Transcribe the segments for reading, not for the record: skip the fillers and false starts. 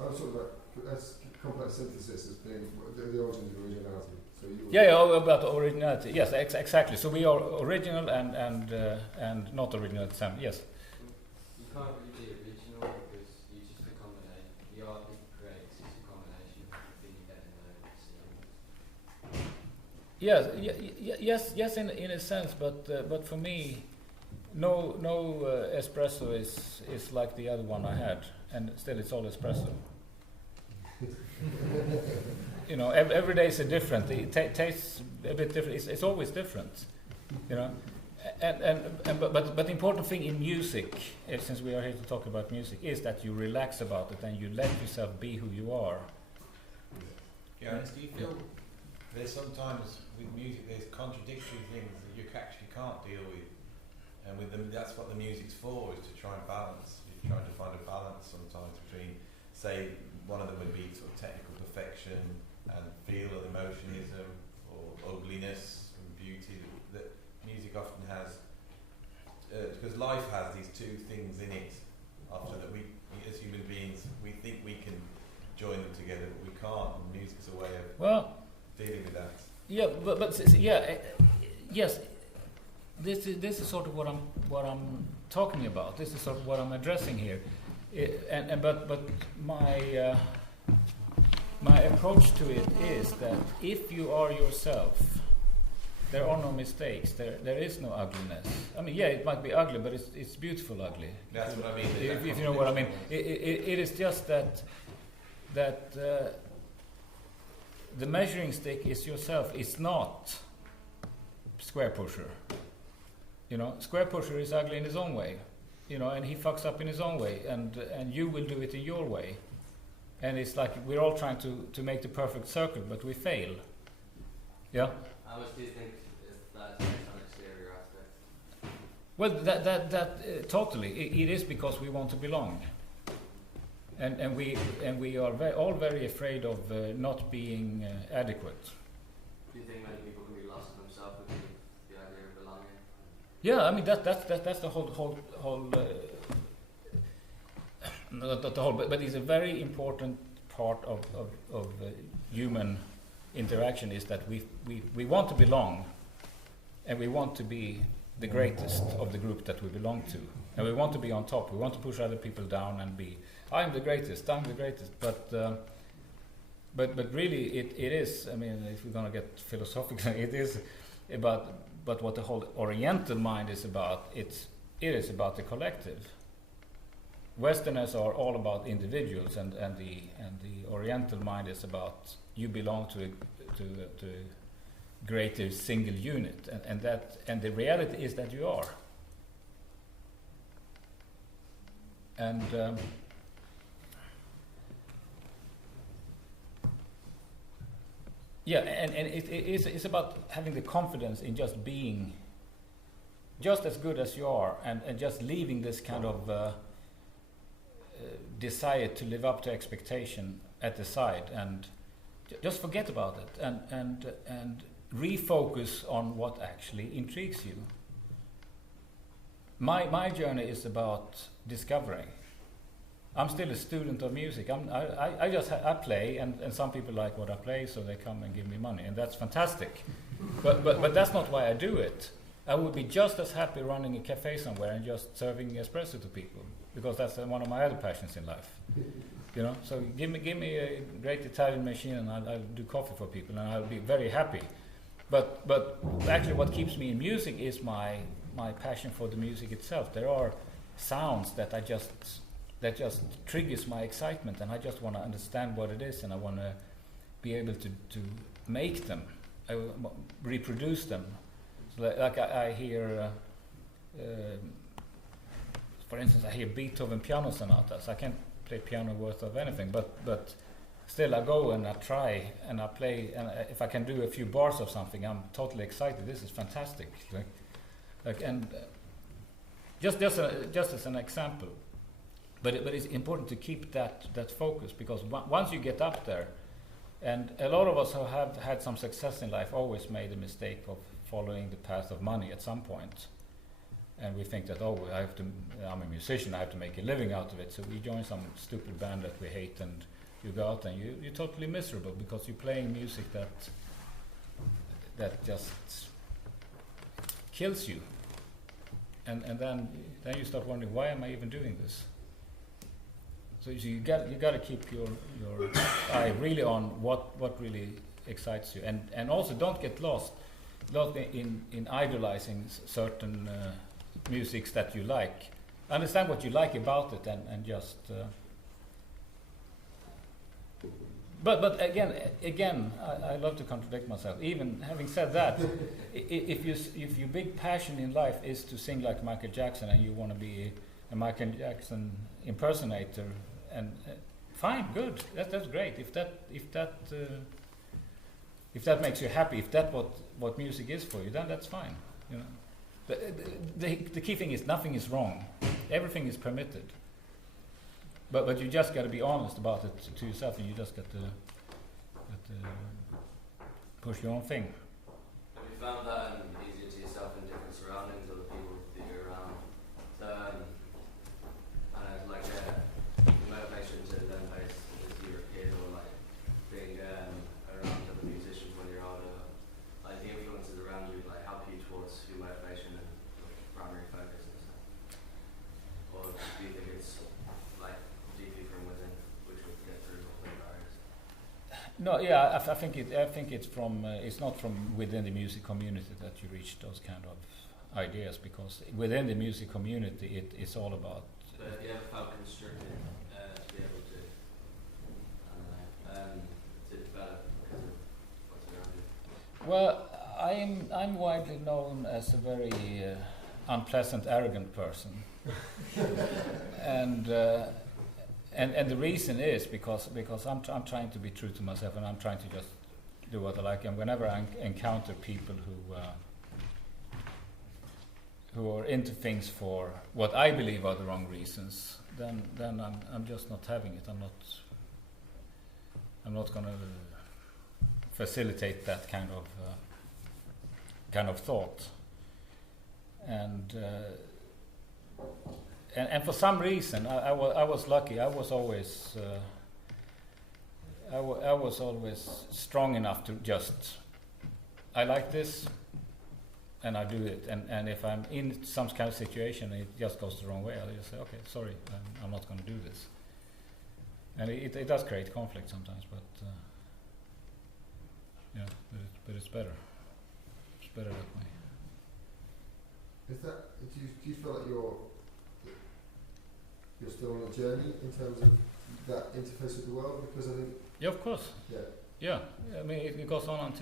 I'm sort of that's complex synthesis as being the origin of originality. So about originality. Yes, exactly. So we are original and not original at the same. Yes. You can't really be original because you're just a combination. The art that you create is just a combination of everything you get in there. Yes, in a sense, but for me, no espresso is like the other one I had, and still it's all espresso. You know, every day is a different. It tastes a bit different. It's always different. You know, but the important thing in music, since we are here to talk about music, is that you relax about it and you let yourself be who you are. Yeah, do you feel there's sometimes with music there's contradictory things that you actually can't deal with, and with them that's what the music's for, is to try and balance. You're trying to find a balance sometimes between, say, one of them would be sort of technical perfection and feel and emotionism, or ugliness and beauty that music often has, because life has these two things in it often that we as human beings we think we can join them together, but we can't, and music's a way of dealing with that. Yeah, yes, this is sort of what I'm talking about. This is sort of what I'm addressing here. But my approach to it is that if you are yourself, there are no mistakes. There is no ugliness. I mean, yeah, it might be ugly, but it's beautiful ugly. That's what I mean. If you know what I mean, it is just that the measuring stick is yourself. It's not Square Pusher. You know, Square Pusher is ugly in his own way. You know, and he fucks up in his own way, and you will do it in your way. And it's like we're all trying to make the perfect circle, but we fail. Yeah? How much do you think is that based on exterior aspects? Well, that totally. It is because we want to belong. And we are all very afraid of not being adequate. Do you think many people can be lost in themselves because of the idea of belonging? Yeah, I mean that's the whole not the whole, but it's a very important part of human interaction, is that we want to belong, and we want to be the greatest of the group that we belong to, and we want to be on top. We want to push other people down and be, I'm the greatest. But really it is, I mean, if we're going to get philosophical, it is about, but what the whole Oriental mind is about, it is about the collective. Westerners are all about individuals, and the Oriental mind is about you belong to a greater single unit, and the reality is that you are. And it's about having the confidence in just being just as good as you are, and just leaving this kind of desire to live up to expectation at the side, and just forget about it, and refocus on what actually intrigues you. My journey is about discovering. I'm still a student of music. I play, and some people like what I play, so they come and give me money, and that's fantastic. But that's not why I do it. I would be just as happy running a cafe somewhere and just serving espresso to people, because that's one of my other passions in life. You know, so give me a great Italian machine, and I'll do coffee for people, and I'll be very happy. But actually, what keeps me in music is my passion for the music itself. There are sounds that just triggers my excitement, and I just want to understand what it is, and I want to be able to make them, reproduce them. So like I hear, for instance, I hear Beethoven piano sonatas. I can't play piano worth of anything, but still I go and I try and I play, and if I can do a few bars of something, I'm totally excited. This is fantastic. Just as an example. But it's important to keep that focus, because once you get up there, and a lot of us who have had some success in life always made the mistake of following the path of money at some point. and we think that I'm a musician, I have to make a living out of it. So we join some stupid band that we hate, and you go out and you're totally miserable because you're playing music that just kills you. And then you start wondering, why am I even doing this? So you got to keep your eye really on what really excites you, and also don't get lost in idolizing certain musics that you like. Understand what you like about it, and just. But again, I love to contradict myself. Even having said that, if your big passion in life is to sing like Michael Jackson and you want to be a Michael Jackson impersonator, and fine, good, that's great. If that makes you happy, if that's what music is for you, then that's fine. You know, the key thing is nothing is wrong, everything is permitted. But you just got to be honest about it to yourself, and you just got to push your own thing. Have you found that easier to yourself in different surroundings or the people that you're around? So, like motivation to then face as you're a kid, or like being around other musicians when you're older, like the influences around you, like help you towards your motivation and primary focus and stuff. Or do you think it's like deeply from within, which would get through all the barriers? No, yeah, I think it's from it's not from within the music community that you reach those kind of ideas, because within the music community it's all about. But have you ever felt constricted to be able to, I don't know, to develop because of what's around you? Well, I'm widely known as a very unpleasant, arrogant person, and the reason is because I'm trying to be true to myself, and I'm trying to just do what I like. And whenever I encounter people who are into things for what I believe are the wrong reasons, then I'm just not having it. I'm not going to facilitate that kind of thought. And for some reason, I was lucky. I was always strong enough to just, I like this, and I do it. And if I'm in some kind of situation and it just goes the wrong way, I just say, okay, sorry, I'm not going to do this. And it does create conflict sometimes, but yeah, but it's better. It's better that way. Do you feel like you're still on a journey in terms of that interface with the world? Because I think. Yeah, of course. Yeah. Yeah. I mean, it goes on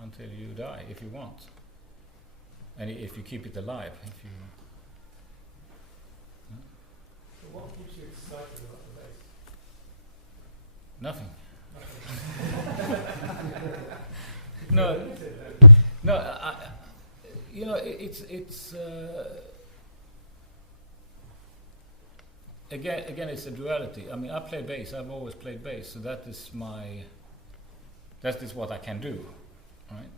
until you die, if you want, and if you keep it alive. If you. So what keeps you excited about the bass? Nothing. Nothing. No. You know, it's again it's a duality. I mean, I play bass. I've always played bass, so that is what I can do, right?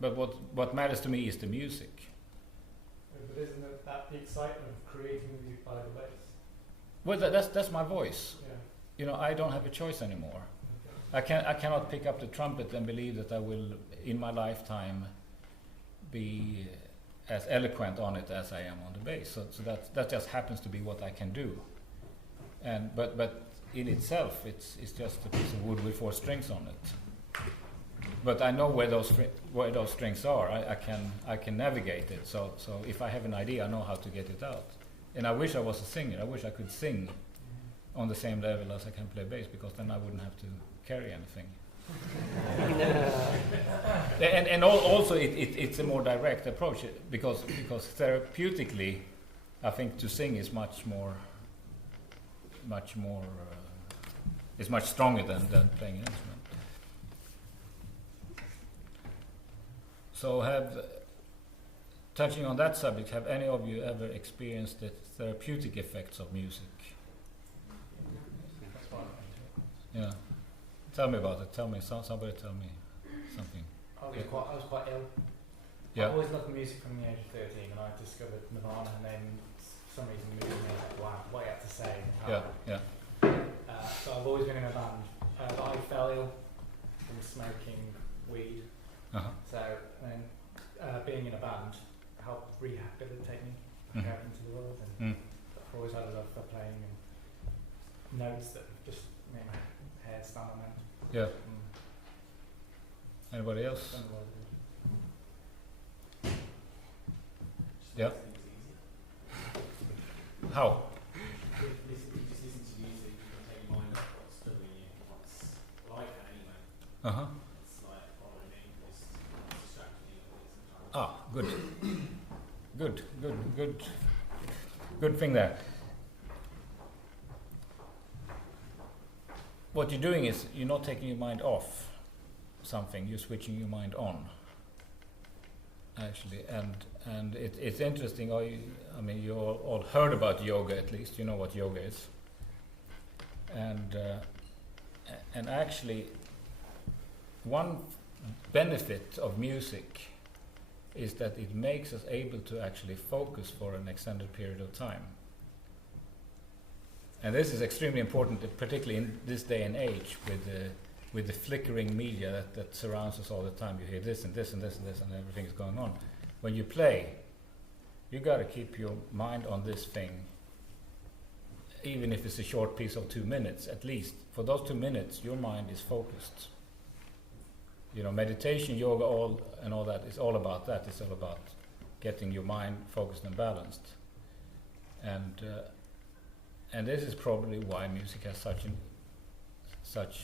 But what matters to me is the music. But isn't it that the excitement of creating music by the bass? Well, that's my voice. Yeah. You know, I don't have a choice anymore. Okay. I cannot pick up the trumpet and believe that I will, in my lifetime, be as eloquent on it as I am on the bass. So that just happens to be what I can do. And but in itself, it's just a piece of wood with 4 strings on it. But I know where those strings are. I can navigate it. So if I have an idea, I know how to get it out. And I wish I was a singer. I wish I could sing on the same level as I can play bass, because then I wouldn't have to carry anything. and also it's a more direct approach, because therapeutically, I think to sing is much more is much stronger than playing an instrument. So touching on that subject, have any of you ever experienced the therapeutic effects of music? Yeah. Tell me about it. Somebody tell me something. I was quite ill. Yeah. I always loved music from the age of 13, and I discovered Nirvana, and then for some reason moved me like, wow, what you have to say. Yeah. So I've always been in a band. But I fell ill from smoking weed. Uh-huh. So then being in a band helped rehabilitate me Mhm. out into the world. And Mm. I've always had a love for playing and notes that just make my hair stand on end. Yeah. Anybody else? Done the world. Yeah. How? You just listen to music, you can take your mind off what's doing you, what's like that anyway. Uh-huh. It's like following me, it's distracting you a bit sometimes. Ah, good thing there. What you're doing is you're not taking your mind off something, you're switching your mind on. Actually, and it's interesting. You all heard about yoga, at least you know what yoga is. And actually, one benefit of music is that it makes us able to actually focus for an extended period of time. And this is extremely important, particularly in this day and age, with the flickering media that surrounds us all the time. You hear this and this and this and this, and everything is going on. When you play, you got to keep your mind on this thing, even if it's a short piece of 2 minutes. At least for those 2 minutes, your mind is focused. You know, meditation, yoga, all that is all about that. It's all about getting your mind focused and balanced. And this is probably why music has such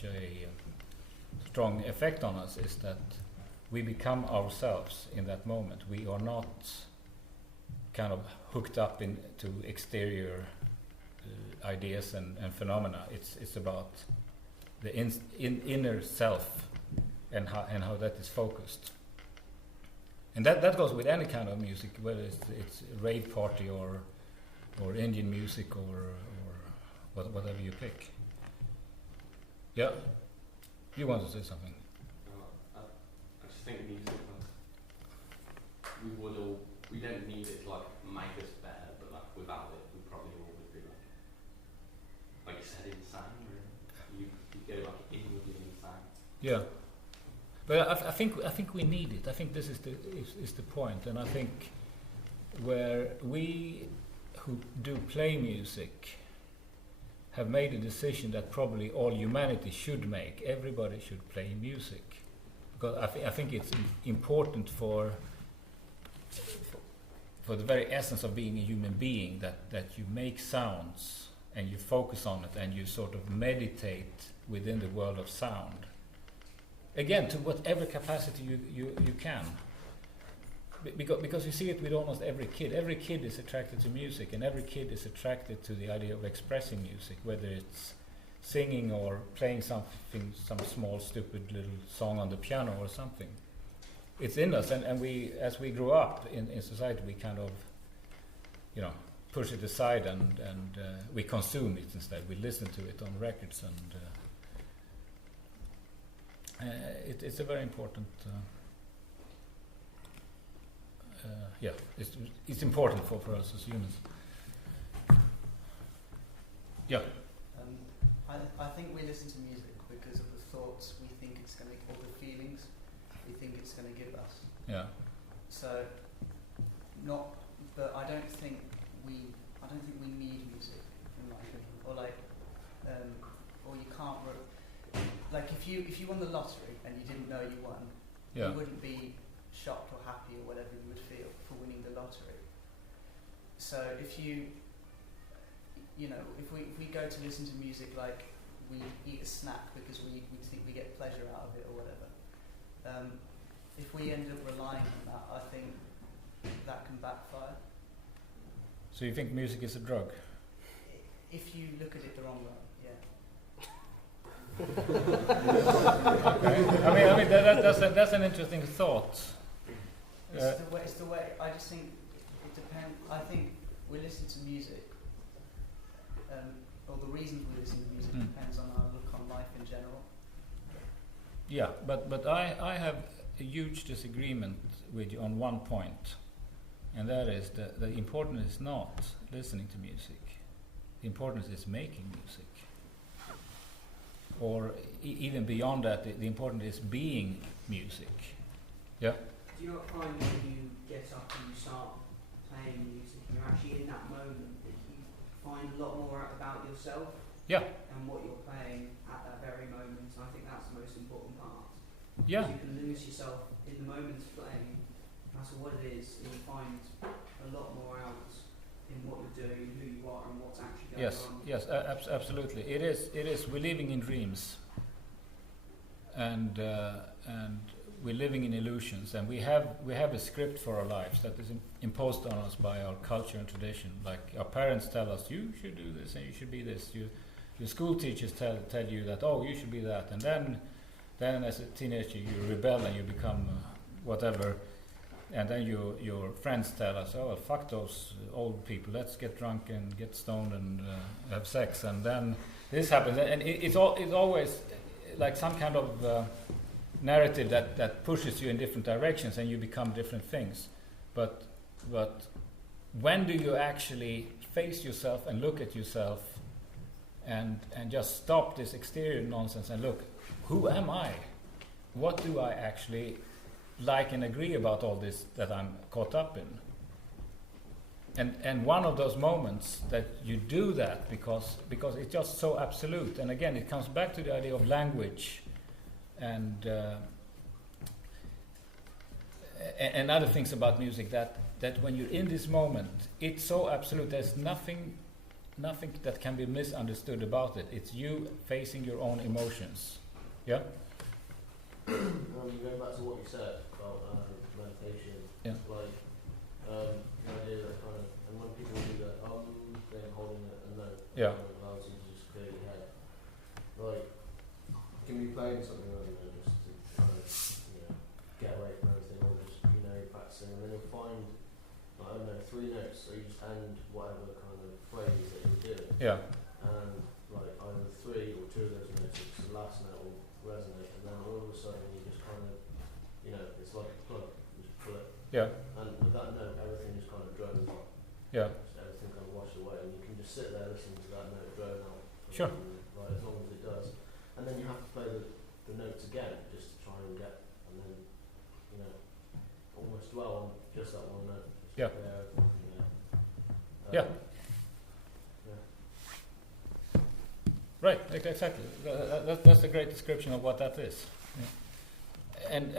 a strong effect on us, is that we become ourselves in that moment. We are not kind of hooked up into exterior ideas and phenomena. It's about the inner self and how that is focused. And that goes with any kind of music, whether it's a rave party or Indian music or whatever you pick. Yeah, you want to say something? I just think music, we don't need it to like make us better, but like without it, we probably all would be like you said, insane. Really. You go like inwardly insane. Yeah, but I think we need it. I think this is the point, and I think where we who do play music have made a decision that probably all humanity should make. Everybody should play music, because I think it's important for the very essence of being a human being, that you make sounds and you focus on it and you sort of meditate within the world of sound. Again, to whatever capacity you can. Because you see it with almost every kid. Every kid is attracted to music, and every kid is attracted to the idea of expressing music, whether it's singing or playing some small stupid little song on the piano or something. It's in us, and we, as we grow up in society, we kind of, push it aside and we consume it instead. We listen to it on records, and it's a very important. It's important for us as humans. Yeah. I think we listen to music because of the thoughts we think it's going to, or the feelings we think it's going to give us. Yeah. So, but I don't think we need music, in my opinion, or you can't. Like if you won the lottery and you didn't know you won, Yeah. you wouldn't be shocked or happy or whatever you would feel for winning the lottery. So if if we go to listen to music like we eat a snack because we think we get pleasure out of it or whatever, if we end up relying on that, I think that can backfire. So you think music is a drug? If you look at it the wrong way, yeah. Okay. I mean that's an interesting thought. It's the way. I just think it depends. I think we listen to music, or the reasons we listen to music depends on our look on life in general. Yeah, but I have a huge disagreement with you on one point, and that is that the important is not listening to music. The importance is making music. Or even beyond that, the important is being music. Yeah? Do you not find when you get up and you start playing music and you're actually in that moment that you find a lot more out about yourself? Yeah. And what you're playing at that very moment? And I think that's the most important part. Yeah. You can lose yourself in the moment of playing, no matter what it is, and you find a lot more out in what you're doing, who you are, and what's actually going on. Yes, absolutely. It is. We're living in dreams, and we're living in illusions, and we have a script for our lives that is imposed on us by our culture and tradition. Like our parents tell us, you should do this and you should be this. Your school teachers tell you that, oh, you should be that, and then as a teenager you rebel and you become whatever. And then your friends tell us, oh, well, fuck those old people, let's get drunk and get stoned and have sex. And then this happens. And it's always like some kind of narrative that pushes you in different directions and you become different things. But when do you actually face yourself and look at yourself and just stop this exterior nonsense and look, who am I? What do I actually like and agree about all this that I'm caught up in? And one of those moments that you do that because it's just so absolute. And again, it comes back to the idea of language and other things about music that when you're in this moment, it's so absolute. There's nothing that can be misunderstood about it. It's you facing your own emotions. Yeah. Going back to what you said about meditation, yeah. Like the idea that kind of, and when people do that, they're holding a note, yeah, allows you to just clear your head. Like, can be playing something, I don't know, just to kind of, get away from everything, or just, you're practicing, and then you'll find, like, I don't know, 3 notes, so you just end whatever kind of phrase that you're doing. Yeah. And like either 3 or 2 of those notes, the last note will resonate, and then all of a sudden you just kind of, it's like a plug, you just pull it. Yeah. And with that note, everything just kind of drones out. Yeah. Just everything kind of washes away, and you can just sit there listening to that note drone out. Sure. Right, as long as it does. And then you have to play the notes again, just to try and get, and then, almost dwell on just that one note. Just yeah. Yeah. Right, exactly. That's a great description of what that is. Yeah. And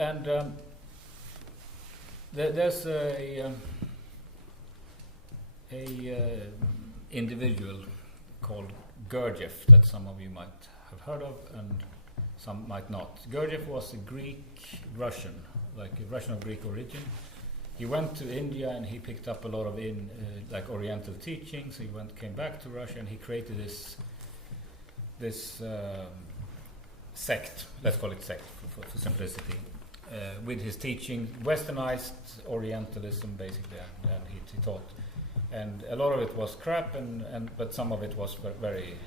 there's a individual called Gurdjieff that some of you might have heard of and some might not. Gurdjieff was a Greek-Russian, like a Russian of Greek origin. He went to India and he picked up a lot of Oriental teachings. He came back to Russia and he created this sect, let's call it sect for simplicity, with his teaching, westernized Orientalism basically, and he taught. And a lot of it was crap, but some of it was very,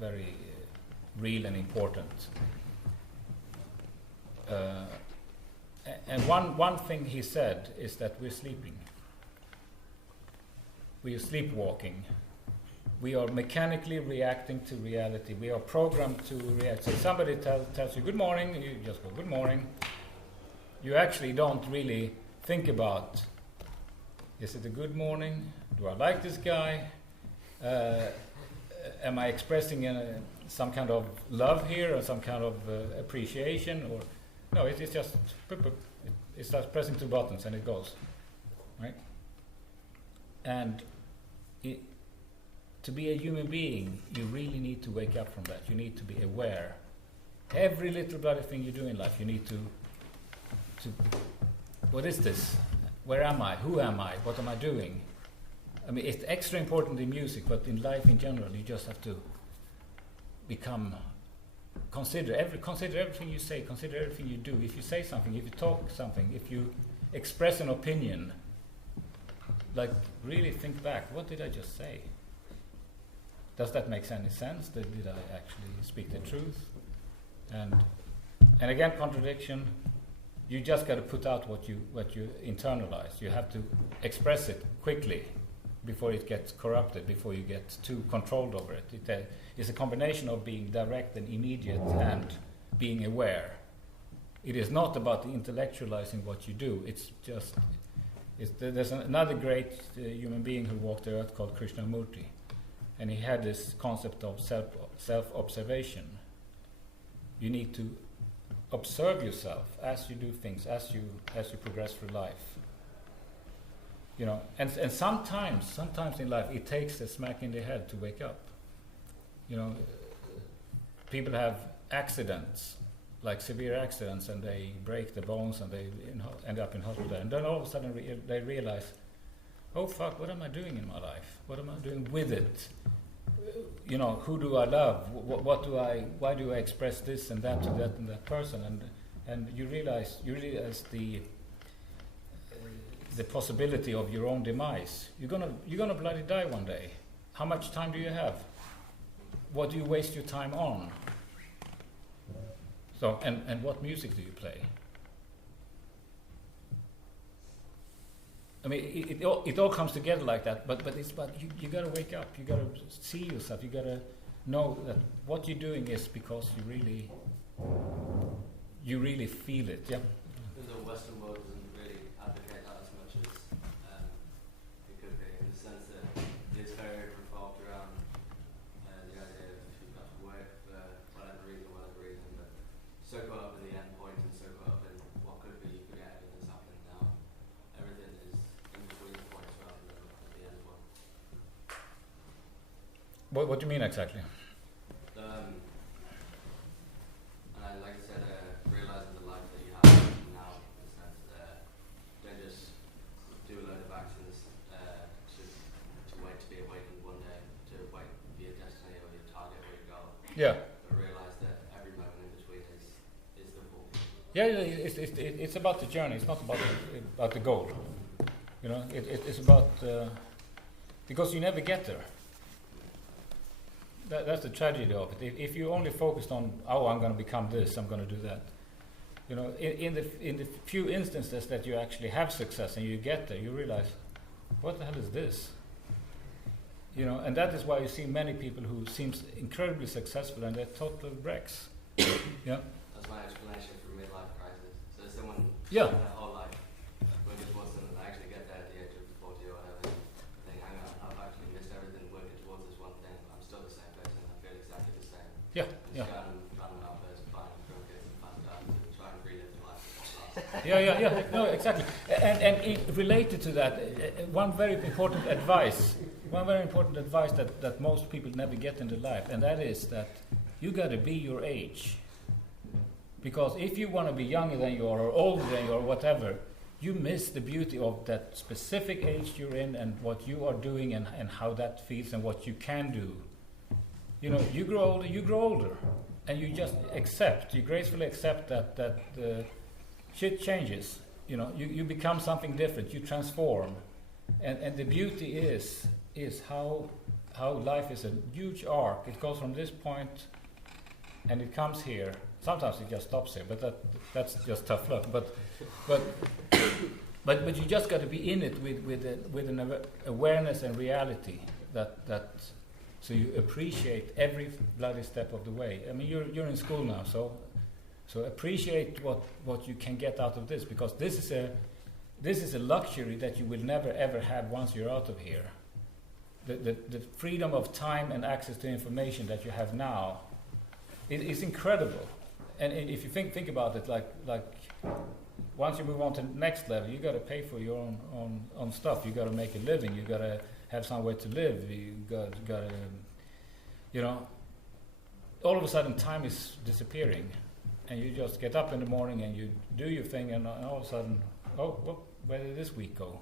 very real and important. And one thing he said is that we're sleeping. We are sleepwalking. We are mechanically reacting to reality. We are programmed to react. So somebody tells you good morning, you just go good morning. You actually don't really think about, is it a good morning? Do I like this guy? Am I expressing some kind of love here or some kind of appreciation? Or no, it's just it starts pressing 2 buttons and it goes, right? And to be a human being, you really need to wake up from that. You need to be aware. Every little bloody thing you do in life, you need to what is this? Where am I? Who am I? What am I doing? I mean, it's extra important in music, but in life in general, you just have to consider everything you say, consider everything you do. If you say something, if you talk something, if you express an opinion, like really think back, what did I just say? Does that make any sense? Did I actually speak the truth? And again, contradiction. You just got to put out what you internalize. You have to express it quickly before it gets corrupted, before you get too controlled over it. It's a combination of being direct and immediate and being aware. It is not about intellectualizing what you do. It's just there's another great human being who walked the earth called Krishnamurti, and he had this concept of self-observation. You need to observe yourself as you do things, as you progress through life. You know, and sometimes in life it takes a smack in the head to wake up. You know, people have accidents, like severe accidents, and they break the bones and they end up in hospital, and then all of a sudden they realize, oh fuck, what am I doing in my life? What am I doing with it? You know, who do I love? Why do I express this and that to that and that person? And you realize the possibility of your own demise. You're gonna bloody die one day. How much time do you have? What do you waste your time on? So, and what music do you play? I mean, it all comes together like that. But you got to wake up. You got to see yourself. You got to know that what you're doing is because you really feel it. Yeah. The Western world doesn't really advocate that as much as it could be, in the sense that it's very revolved around the idea of you've got to work for whatever reason, but so caught up in the end point and so caught up in what could be, you forget everything that's happening now. Everything is in between the points rather than at the end one. What do you mean exactly? And like I said, realizing the life that you have now, in the sense that don't just do a load of actions to wait to be awakened one day, to wait for your destiny or your target or your goal. Yeah. But realize that every moment in between is the full. Yeah, it's about the journey. It's not about the goal. You know, it's about because you never get there. That's the tragedy of it. If you only focused on, oh, I'm going to become this, I'm going to do that. You know, in the few instances that you actually have success and you get there, you realize, what the hell is this? You know, and that is why you see many people who seems incredibly successful and they're total wrecks. Yeah. That's my explanation for midlife crisis. So someone Yeah. their whole life working towards something, they actually get there at the age of 40 or whatever, and think, hang on, I've actually missed everything working towards this one thing. I'm still the same person. I feel exactly the same. Yeah. Yeah. Just going out there, buying drunk kids and fast out and try and relive the life of last. Yeah. No, exactly. And it related to that, one very important advice that most people never get in their life, and that is that you got to be your age. Because if you want to be younger than you are, or older than you are, or whatever, you miss the beauty of that specific age you're in and what you are doing and how that feels and what you can do. You know, you grow older, and you just you gracefully accept that shit changes. You know, you become something different, you transform. And the beauty is how life is a huge arc. It goes from this point and it comes here. Sometimes it just stops here, but that's just tough luck. But you just got to be in it with an awareness and reality that so you appreciate every bloody step of the way. I mean, you're in school now, so appreciate what you can get out of this, because this is a luxury that you will never ever have once you're out of here. The freedom of time and access to information that you have now is incredible. And if you think about it, like once you move on to the next level, you got to pay for your own stuff. You got to make a living. You got to have somewhere to live. You got to, you know. All of a sudden, time is disappearing, and you just get up in the morning and you do your thing, and all of a sudden, oh, well, where did this week go?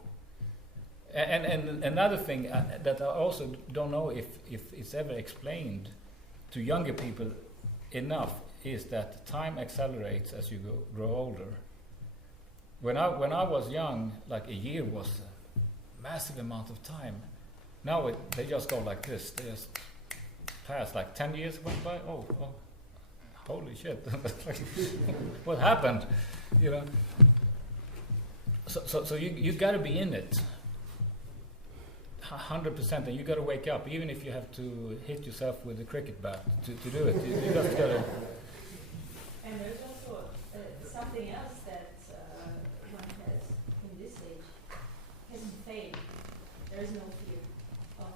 And another thing that I also don't know if it's ever explained to younger people enough is that time accelerates as you grow older. When I was young, like a year was a massive amount of time. Now they just go like this. They just pass, like 10 years went by. Oh, holy shit, what happened? You know. So you got to be in it, 100%, and you got to wake up, even if you have to hit yourself with a cricket bat to do it. You just got to. And there's also something else that one has in this age hasn't failed. There is no fear of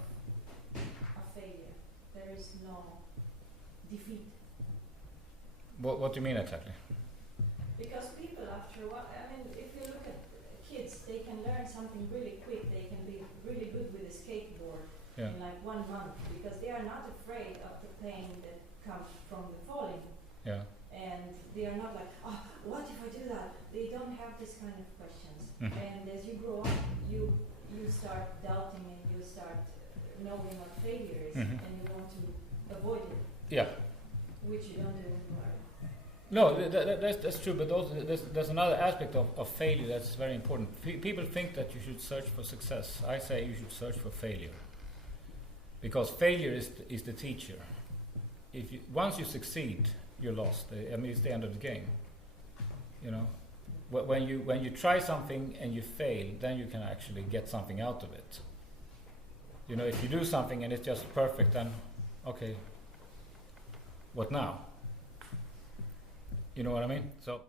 failure. There is no defeat. What do you mean exactly? Because people, after a while, I mean, if you look at kids, they can learn something really quick. They can be really good with a skateboard in like 1 month because they are not afraid of the pain that comes from the falling. Yeah. And they are not like, oh, what if I do that? They don't have this kind of questions. Mm-hmm. And as you grow up, you start doubting and you start knowing what failure is, Mm-hmm. and you want to avoid it. Yeah. Which you don't do anymore. No, that's true, but also there's another aspect of failure that's very important. People think that you should search for success. I say you should search for failure. Because failure is the teacher. Once you succeed, you're lost. I mean, it's the end of the game. You know, when you try something and you fail, then you can actually get something out of it. You know, if you do something and it's just perfect, then okay, what now? You know what I mean? So